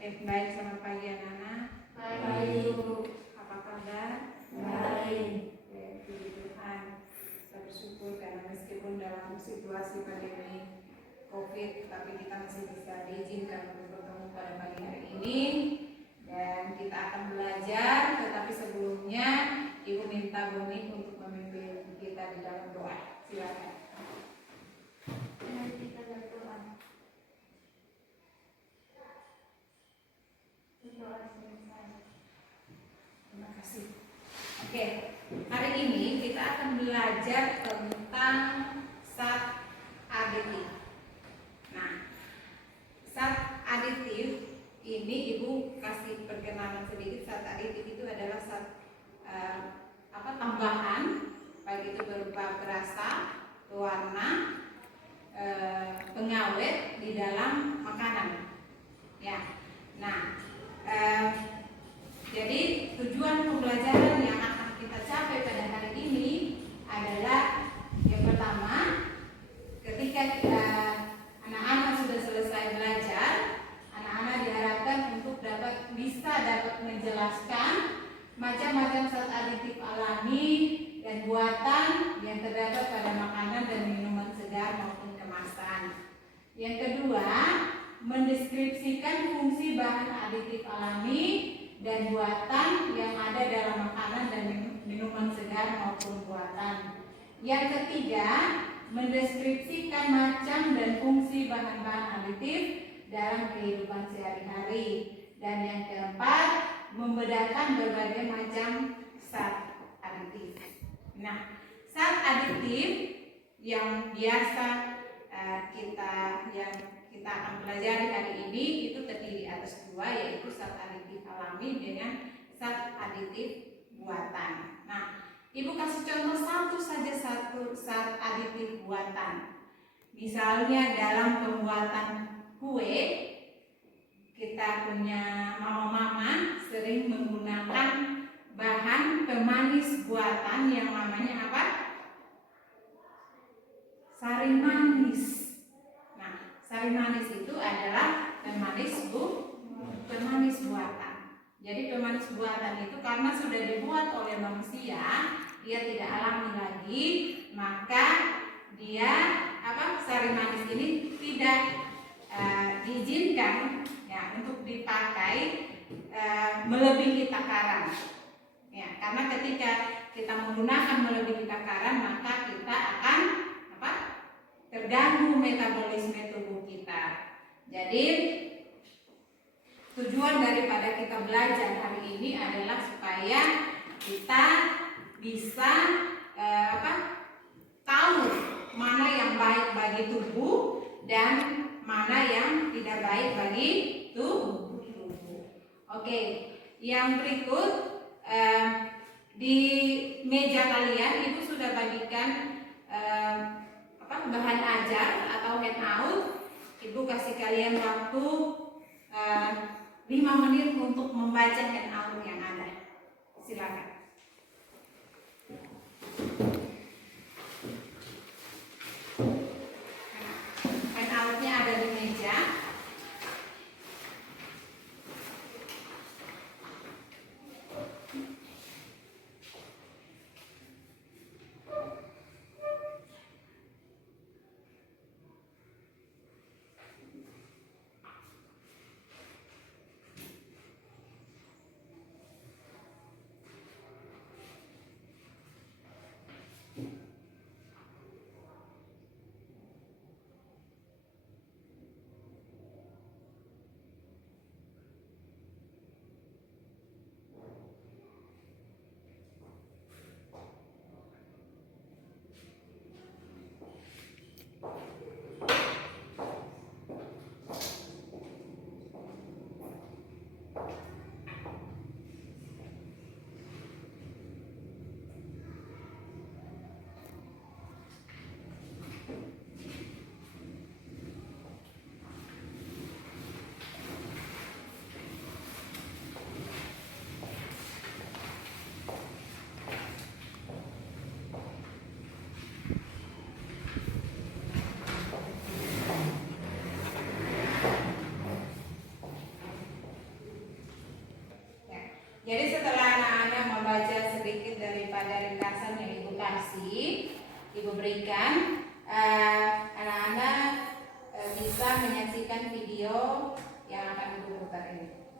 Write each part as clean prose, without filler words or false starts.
Baik, selamat pagi anak-anak. Baik, Ibu. Apa kabar? Baik. Oke, puji Tuhan. Kita bersyukur karena meskipun dalam situasi pandemi COVID, tapi kita masih bisa diizinkan untuk bertemu pada pagi hari ini. Dan kita akan belajar, tetapi sebelumnya Ibu minta Boni untuk memimpin kita di dalam doa. Silakan. Mari kita berdoa. Berdoa selesai. Terima kasih. Oke, hari ini kita akan belajar tentang zat aditif. Nah, zat aditif ini Ibu kasih perkenalan sedikit. Zat aditif itu adalah zat tambahan, baik itu berupa perasa, pewarna, pengawet di dalam makanan. Ya, nah. Jadi tujuan pembelajaran yang akan kita capai pada hari ini adalah yang pertama, ketika anak-anak sudah selesai belajar, anak-anak diharapkan untuk bisa menjelaskan macam-macam zat aditif alami dan buatan yang terdapat pada makanan dan minuman segar maupun kemasan. Yang kedua, mendeskripsikan fungsi bahan aditif alami dan buatan yang ada dalam makanan dan minuman segar maupun buatan. Yang ketiga, mendeskripsikan macam dan fungsi bahan-bahan aditif dalam kehidupan sehari-hari. Dan yang keempat, membedakan berbagai macam zat aditif. Nah, zat aditif yang biasa kita akan pelajari hari ini itu terdiri atas dua, yaitu zat aditif alami dengan zat aditif buatan. Nah, Ibu kasih contoh satu zat aditif buatan. Misalnya dalam pembuatan kue, kita punya mama-mama sering menggunakan bahan pemanis buatan yang namanya apa? Sari manis. Sari manis itu adalah pemanis buatan. Jadi pemanis buatan itu karena sudah dibuat oleh manusia, dia tidak alami lagi, maka dia sari manis ini tidak diizinkan ya untuk dipakai melebihi takaran. Ya, karena ketika kita menggunakan melebihi takaran, maka kita akan terganggu metabolisme tubuh kita. Jadi tujuan daripada kita belajar hari ini adalah supaya kita bisa tahu mana yang baik bagi tubuh dan mana yang tidak baik bagi tubuh. Oke, yang berikut di meja kalian Ibu sudah bagikan bahan ajar atau handout. Ibu kasih kalian waktu 5 menit untuk membaca handout yang ada. Silakan. Handoutnya ada di meja. Jadi setelah anak-anak membaca sedikit daripada ringkasan yang Ibu kasih, Ibu berikan, anak-anak bisa menyaksikan video yang akan Ibu putar ini.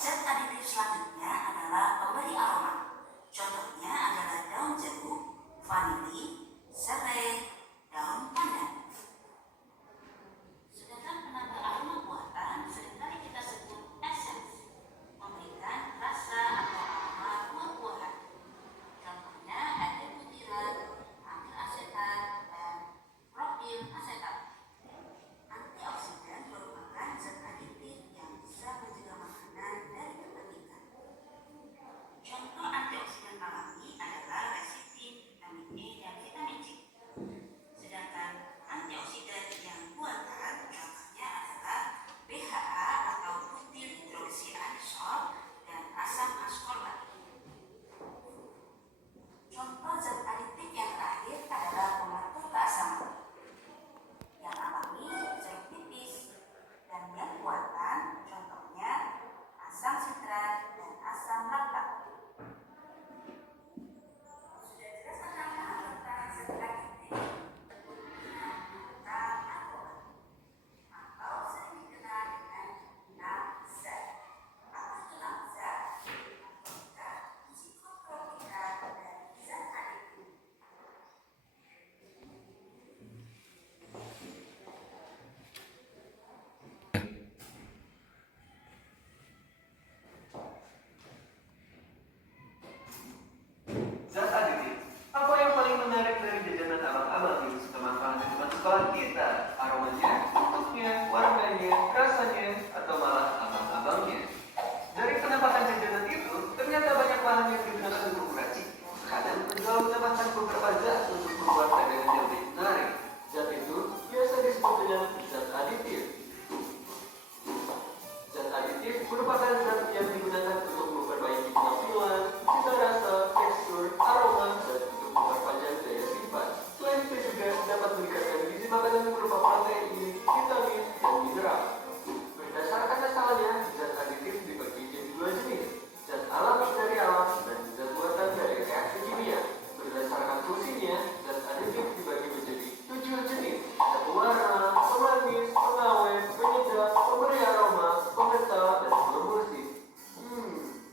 Zat aditif selanjutnya adalah pemberi aroma. Contohnya adalah daun jeruk, vanili, protein, vitamin, dan mineral. Berdasarkan asalnya, zat aditif dibagi jadi dua jenis, zat alami dari alam dan zat buatan dari reaksi kimia. Berdasarkan fungsinya, zat aditif dibagi menjadi 7 jenis: zat pewarna, pemanis, pengawet, penyedap, pemberi aroma, pengental, dan pembersih.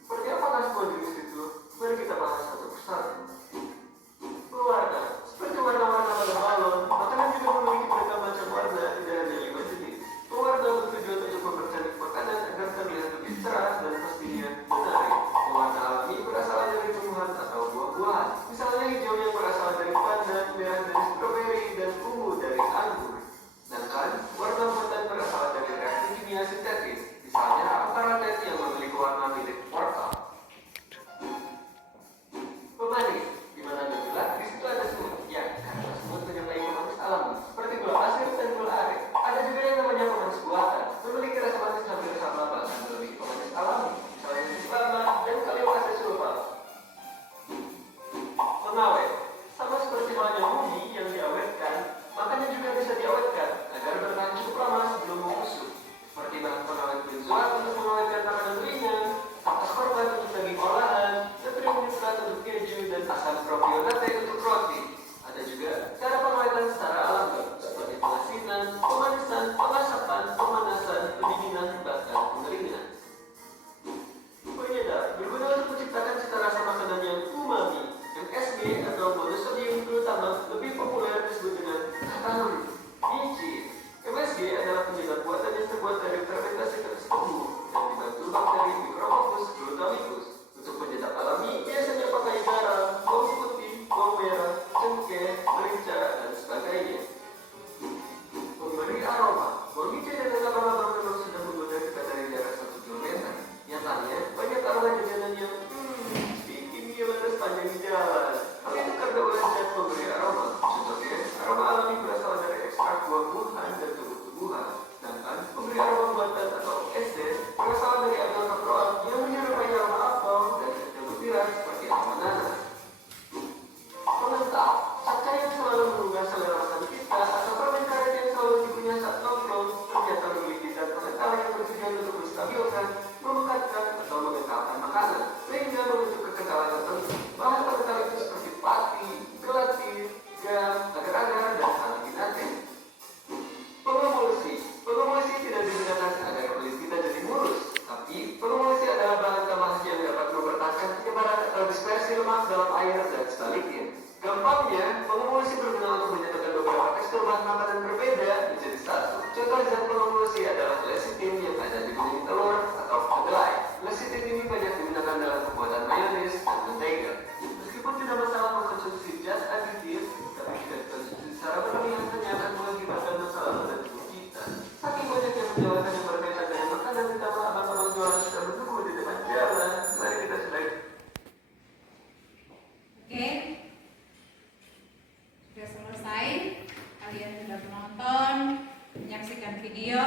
Seperti apakah semua jenis itu? Mari kita bahas satu persatu. Pewarna, seperti warna-warna pada balon, makanan juga memiliki beragam macam warna, tidak hanya 5 jenis. Pewarna bertujuan untuk mempercantik makanan agar terlihat lebih cerah dan pastinya menarik. Pewarna alami berasal dari tumbuhan atau buah-buahan, misalnya hijau yang berasal dari pandan, merah dari stroberi, dan ungu dari anggur. Sedangkan warna buatan berasal dari reaksi kimia sintetis, misalnya aparatet yang memiliki warna mirip wortel. Pemanis, di mana ada gula, di situ ada semut. Ya, karena semut menyertai pemanis alami, seperti gula pasir dan gula aren. Ada juga yang namanya pemanis buatan, memiliki rasa manis hampir sama bahkan lebih pemanis alami, misalnya selama dan kaliwasa sulfa. Pengawet, sama seperti halnya ubi yang diawetkan, makanya juga bisa diawetkan agar bertahan cukup lama sebelum membusuk. Seperti bahan pengawet benzoat untuk mengawetkan makanan ringan, ampas korban untuk daging olahan, natrium nitrat untuk keju, dan asam propionate untuk roti. Ada juga cara pengawetan secara alami, seperti pengasinan, pemanisan, pengasapan, pemanasan, pendinginan, bahkan pengeringan. Penyedap berguna untuk menciptakan cita rasa makanan yang umami. MSG atau monosodium glutamate lebih populer disebut dengan katamin. Mincit. MSG adalah penyedap buatan yang terbuat dari fermentasi tebu dan dibantu bakteri Micrococcus glutamicus. Untuk penyedap alami biasanya pakai garam, bawang putih, bawang merah, cengkeh, merica, dan sebagainya. Pemberi aroma. Wangi dan abang-abang memang sudah menggoda kita dari jarak 1 km. Nyatanya banyak aroma jajanan yang bikin gila sepanjang jalan. Hal itu karena oleh zat pemberi aroma. Contohnya, aroma alami berasal dari ekstrak buah-buahan dan tumbuh-tumbuhan. Sedangkan pemberi aroma buatan atau esen berasal dari alga kaproat yang menyerupai aroma apel dan jamur seperti aroma nanas. Pengental, kaca yang selalu menggugah selera makan kita atau permen karet yang selalu dikunyah saat nongkrong ternyata memiliki zat pengental yang bertujuan untuk menstabilkan, memekatkan, atau mengentalkan makanan sehingga membentuk kekentalan tertentu. Bahan pengental itu seperti pati, gelatin, gam, agar-agar, dan alginate. Pengomulsi. Pengomulsi tidak digunakan agar kulit kita jadi mulus, tapi pengomulsi adalah bahan tambahan yang dapat mempertahankan penyebaran atau dispersi lemak dalam air dan sebaliknya. Gampangnya, pengomulsi berguna untuk menyatukan beberapa tekstur bahan makanan berbeda menjadi satu. Contoh zat pengomulsi adalah lecithin yang ada di kuning telur atau kedelai. Lecithin ini banyak digunakan dalam pembuatan mayones dan mentega. Meskipun tidak masalah mengkonsumsi zat aditif, tapi tidak dikonsumsi secara berlebihan hanya akan mengakibatkan masalah pada tubuh kita. Saking banyak yang menjualkan yang berkaitan dengan makanan, ditambah abang-abang jualan sudah menunggu di depan jalan. Mari kita sudahi. Oke, sudah selesai. Kalian sudah menonton, menyaksikan video,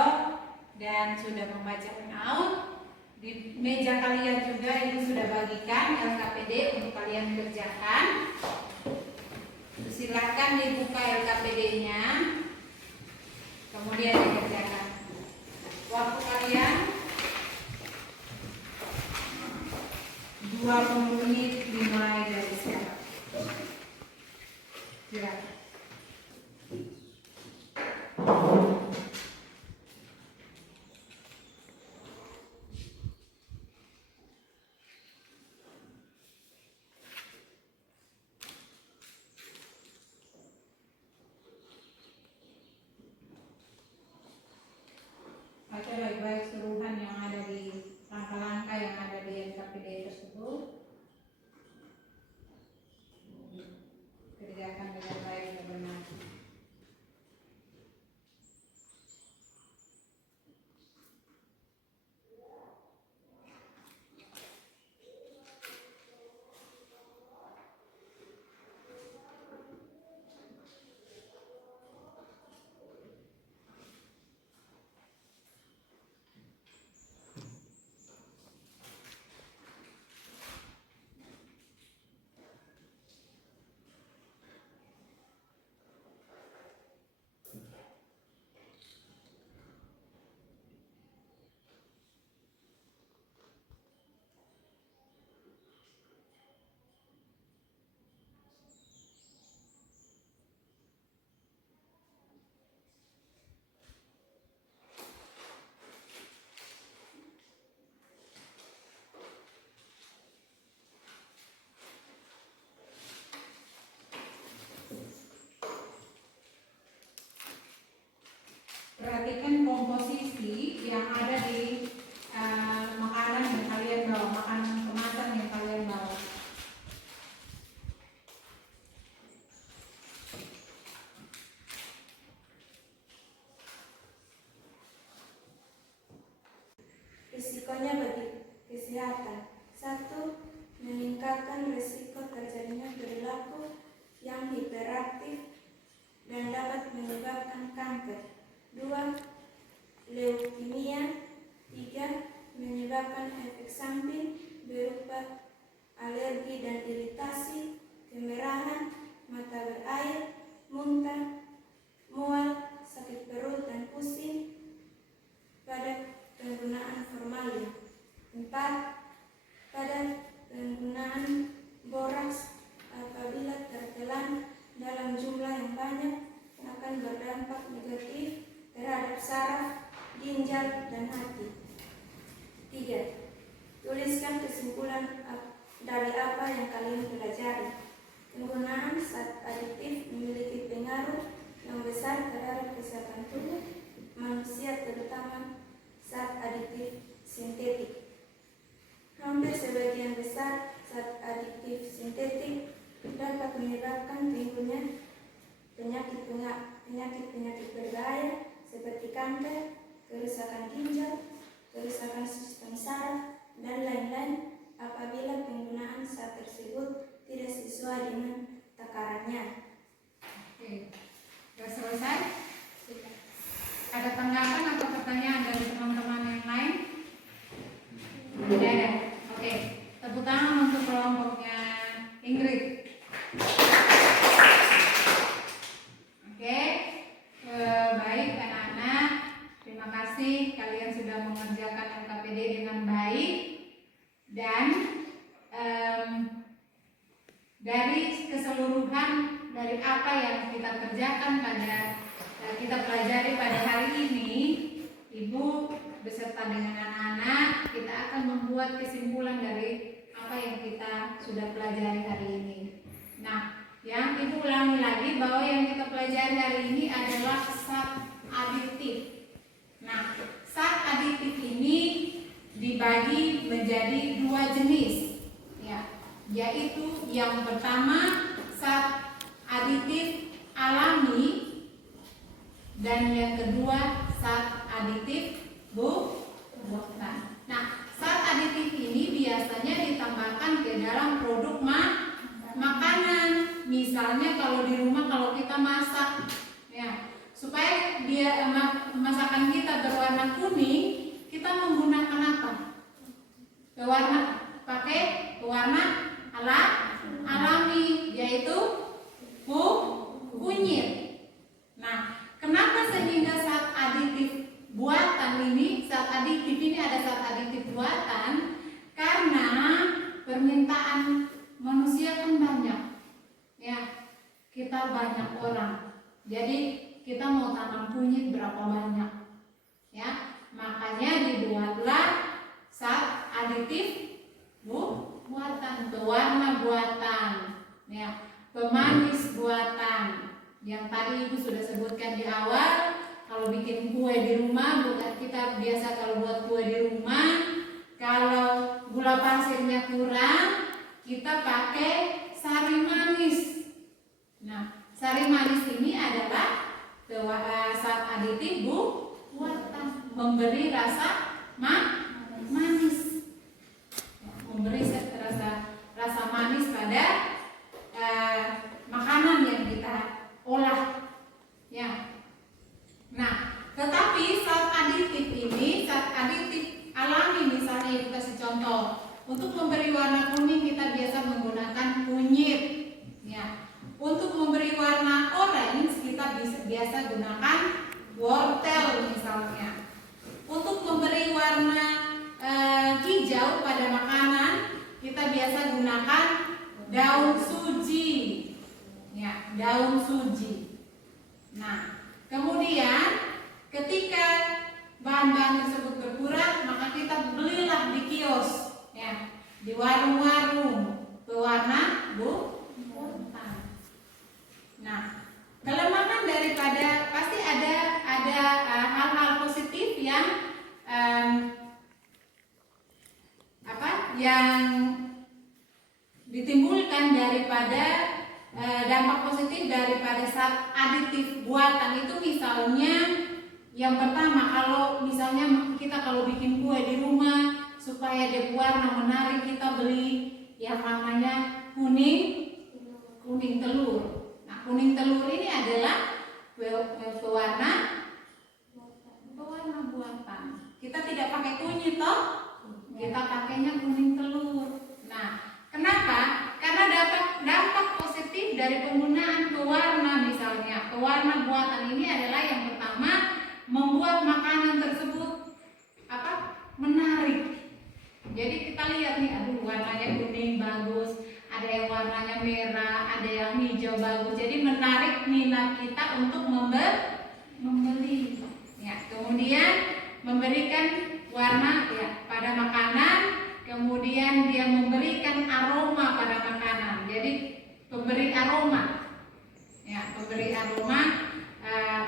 dan sudah membaca handout. Di meja kalian juga ini sudah bagikan LKPD untuk kalian kerjakan. Silakan dibuka LKPD-nya, kemudian dikerjakan. Waktu kalian 20 menit dimulai dari sekarang. Silakan. Baca baik-baik seluruhan yang ada di langkah-langkah yang ada di LKPD tersebut. Kerjakan dengan baik. Perhatikan komposisi yang ada di makanan yang kalian bawa, makanan kemasan yang kalian bawa. Risikonya bagi kesehatan. 1. Meningkatkan risiko terjadinya perilaku yang hiperaktif dan dapat menyebabkan kanker. 2. Leukemia. 3. Menyebabkan efek samping berupa alergi dan iritasi, kemerahan, mata berair, muntah, mual, sakit perut dan pusing pada penggunaan formalin. 4. Pada penggunaan boraks apabila tertelan dalam jumlah yang banyak akan berdampak negatif terhadap saraf, ginjal, dan hati. 3. Tuliskan kesimpulan dari apa yang kalian pelajari. Penggunaan zat aditif memiliki pengaruh yang besar terhadap kesehatan tubuh manusia, terutama zat aditif sintetik. Hampir sebagian besar zat aditif sintetik dapat menyebabkan timbulnya penyakit berbahaya seperti kanker, kerusakan ginjal, kerusakan sistem saraf, dan lain-lain apabila penggunaan zat tersebut tidak sesuai dengan takarannya. Oke, sudah selesai? Ada tanggapan atau pertanyaan dari teman-teman yang lain? Tidak ada. Oke, tepuk tangan untuk kelompoknya Ingrid. Oke, baik anak-anak. Terima kasih kalian sudah mengerjakan LKPD dengan baik. Dan dari keseluruhan dari apa yang kita kerjakan kita pelajari pada hari ini, Ibu beserta dengan anak-anak kita akan membuat kesimpulan dari apa yang kita sudah pelajari hari ini. Nah, yang Ibu ulangi lagi bahwa yang kita pelajari hari ini adalah zat aditif. Nah, zat aditif ini dibagi menjadi 2 jenis, ya, yaitu yang pertama zat aditif alami dan yang kedua zat aditif buatan. Nah, zat aditif ini biasanya ditambahkan ke dalam produk makanan. Misalnya kalau di rumah kalau kita masak, ya, supaya dia masakan kita berwarna kuning, kita menggunakan apa? Pakai pewarna alami, yaitu kunyit. Nah, kenapa sehingga zat aditif buatan ini, ada zat aditif buatan? Karena permintaan manusia kan banyak, ya, kita banyak orang, jadi kita mau tanam kunyit berapa banyak, ya, makanya dibuatlah zat aditif buatan, pewarna buatan, ya, pemanis buatan. Yang tadi Ibu sudah sebutkan di awal, kalau bikin kue di rumah, bukan kita biasa kalau buat kue di rumah, kalau gula pasirnya kurang, kita pakai sari manis. Nah, sari manis ini adalah zat aditif buatan, memberi rasa manis, memberi rasa manis pada makanan yang kita olah, ya. Nah, tetapi zat aditif ini, zat aditif alami, misalnya Ibu kasih contoh, untuk memberi warna kuning kita biasa menggunakan kunyit, ya. Untuk memberi warna orange kita biasa gunakan wortel misalnya. Untuk memberi warna hijau pada makanan kita biasa gunakan daun suji, ya, daun suji. Nah, kemudian ketika bahan-bahan tersebut berkurang, maka kita belilah di kios, ya, di warung-warung pewarna buatan. dampak positif daripada zat aditif buatan itu misalnya yang pertama, kalau misalnya kita kalau bikin kue di rumah supaya dia warna menarik, kita beli yang namanya kuning telur. Nah, kuning telur ini adalah pewarna buatan. Kita tidak pakai kunyit toh, kita pakainya kuning telur. Nah, kenapa? Karena dapat dampak positif dari penggunaan pewarna, misalnya pewarna buatan ini adalah yang pertama membuat makanan tersebut menarik. Jadi kita lihat nih, aduh warnanya kuning bagus, ada yang warnanya merah, ada yang hijau bagus. Jadi menarik minat kita untuk membeli. Ya, kemudian memberikan warna ya pada makanan, kemudian dia memberikan aroma pada makanan. Jadi pemberi aroma. Ya, pemberi aroma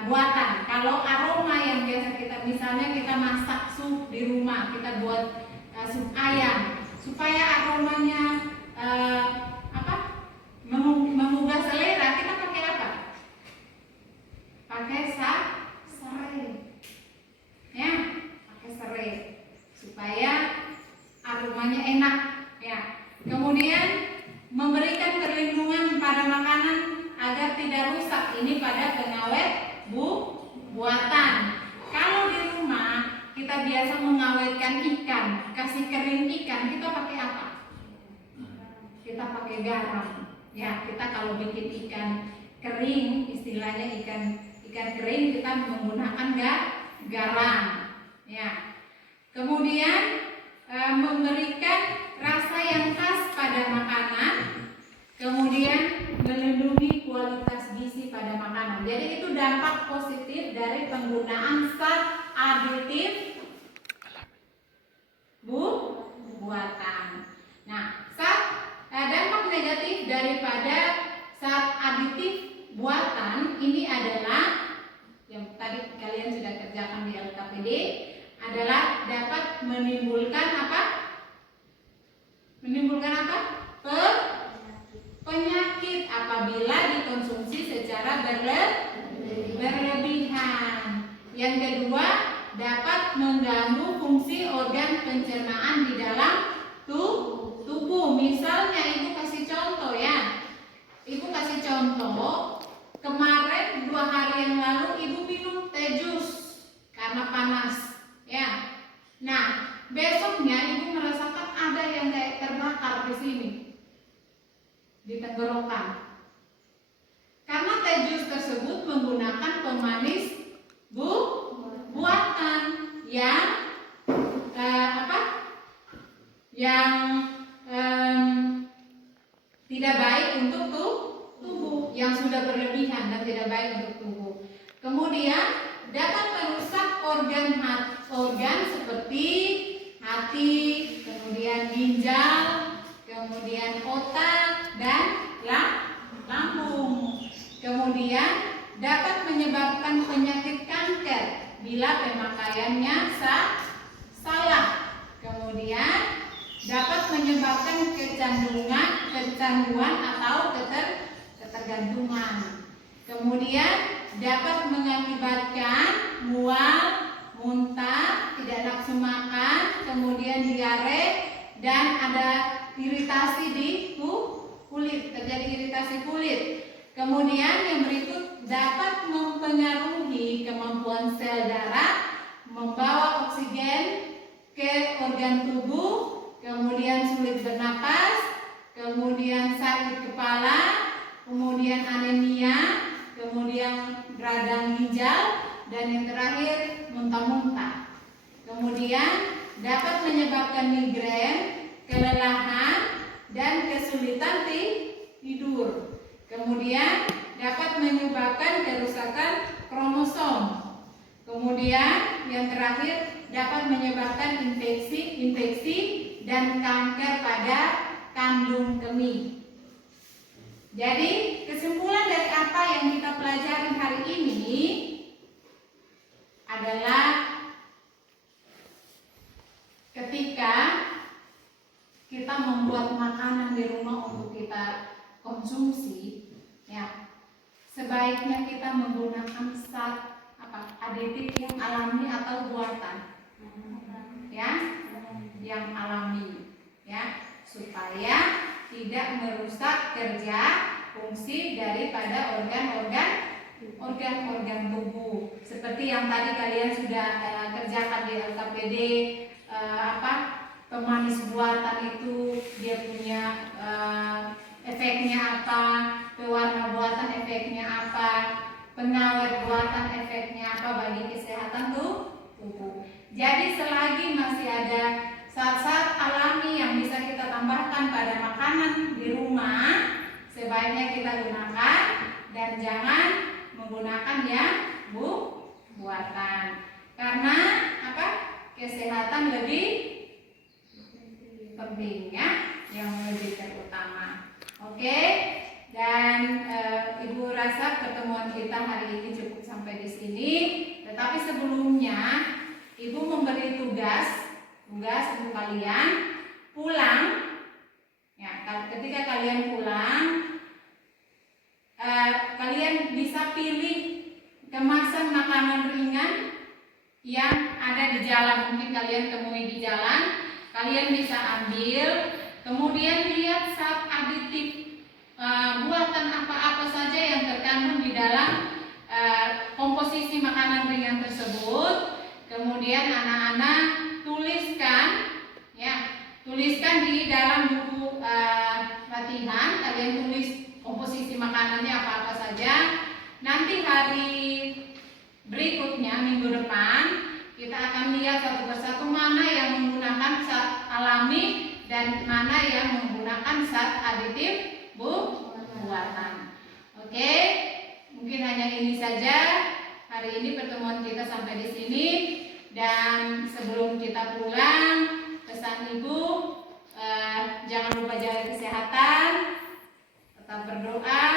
buatan. Kalau aroma yang biasa kita, misalnya kita masak sup di rumah, kita buat sup ayam, supaya aromanya menggugah selera, kita pakai apa? Pakai serai, ya, pakai serai supaya aromanya enak, ya. Kemudian memberikan perlindungan pada makanan agar tidak rusak. Ini pada pengawet buatan. Kalau di rumah kita biasa mengawetkan ikan, kasih kering ikan, kita pakai apa? Kita pakai garam. Ya, kita kalau bikin ikan kering, istilahnya ikan kering, kita menggunakan garam. Ya. Kemudian memberikan rasa yang khas pada makanan, kemudian melindungi kualitas gizi pada makanan. Jadi itu dampak positif dari penggunaan zat aditif buatan. Nah, dampak negatif daripada zat aditif buatan ini adalah yang tadi kalian sudah kerjakan di LKPD, adalah dapat menimbulkan apa? Penyakit apabila dikonsumsi secara berlebihan. Yang kedua, dapat mengganggu fungsi organ pencernaan di dalam tubuh. Misalnya ibu kasih contoh ya. Ibu kasih contoh, kemarin 2 hari yang lalu ibu minum teh jus karena panas, ya. Nah, besoknya ibu merasakan ada yang kayak terbakar di sini, di tenggorokan. Karena teh jus tersebut menggunakan pemanis buatan yang tidak baik untuk tubuh, yang sudah berlebihan dan tidak baik untuk tubuh. Kemudian dapat merusak organ seperti hati, kemudian ginjal, kemudian otak dan lambung. Kemudian dapat menyebabkan penyakit kanker bila pemakaiannya salah. Kemudian dapat menyebabkan kecanduan atau ketergantungan. Kemudian dapat mengakibatkan mual, muntah, tidak nafsu makan, kemudian diare, dan ada iritasi di kulit, terjadi iritasi kulit. Kemudian yang berikut dapat mempengaruhi kemampuan sel darah membawa oksigen ke organ tubuh, kemudian sulit bernapas, kemudian sakit kepala, kemudian anemia, kemudian radang ginjal, dan yang terakhir muntah-muntah. Kemudian dapat menyebabkan migrain, kelelahan, dan kesulitan tidur. Kemudian dapat menyebabkan kerusakan kromosom. Kemudian yang terakhir dapat menyebabkan infeksi dan kanker pada kandung kemih. Jadi kesimpulan dari apa yang kita pelajari hari ini adalah ketika kita membuat makanan di rumah untuk kita konsumsi, ya, sebaiknya kita menggunakan zat aditif yang alami atau buatan, ya, yang alami, ya, supaya tidak merusak kerja fungsi daripada organ tubuh. Seperti yang tadi kalian sudah kerjakan di LKPD, pemanis buatan itu dia punya efeknya apa, pewarna buatan efeknya apa, pengawet buatan efeknya apa bagi kesehatan tubuh. Jadi selagi masih ada zat-zat alami yang bisa kita tambahkan pada makanan di rumah, sebaiknya kita gunakan dan jangan menggunakan yang buatan. Karena kesehatan lebih pentingnya, yang lebih terutama. Oke, dan Ibu rasa pertemuan kita hari ini cukup sampai di sini. Tetapi sebelumnya Ibu memberi tugas untuk kalian pulang. Ya, ketika kalian pulang, kalian bisa pilih kemasan makanan ringan yang ada di jalan. Mungkin kalian temui di jalan, kalian bisa ambil, kemudian lihat zat aditif buatan apa-apa saja yang terkandung di dalam komposisi makanan ringan tersebut. Kemudian anak-anak tuliskan di dalam buku latihan. Kalian tulis komposisi makanannya apa-apa saja. Nanti hari berikutnya, minggu depan, kita akan lihat satu persatu mana yang menggunakan zat alami dan mana yang menggunakan zat aditif buatan. Oke, mungkin hanya ini saja hari ini pertemuan kita sampai di sini. Dan sebelum kita pulang, pesan Ibu, jangan lupa jaga kesehatan, tetap berdoa,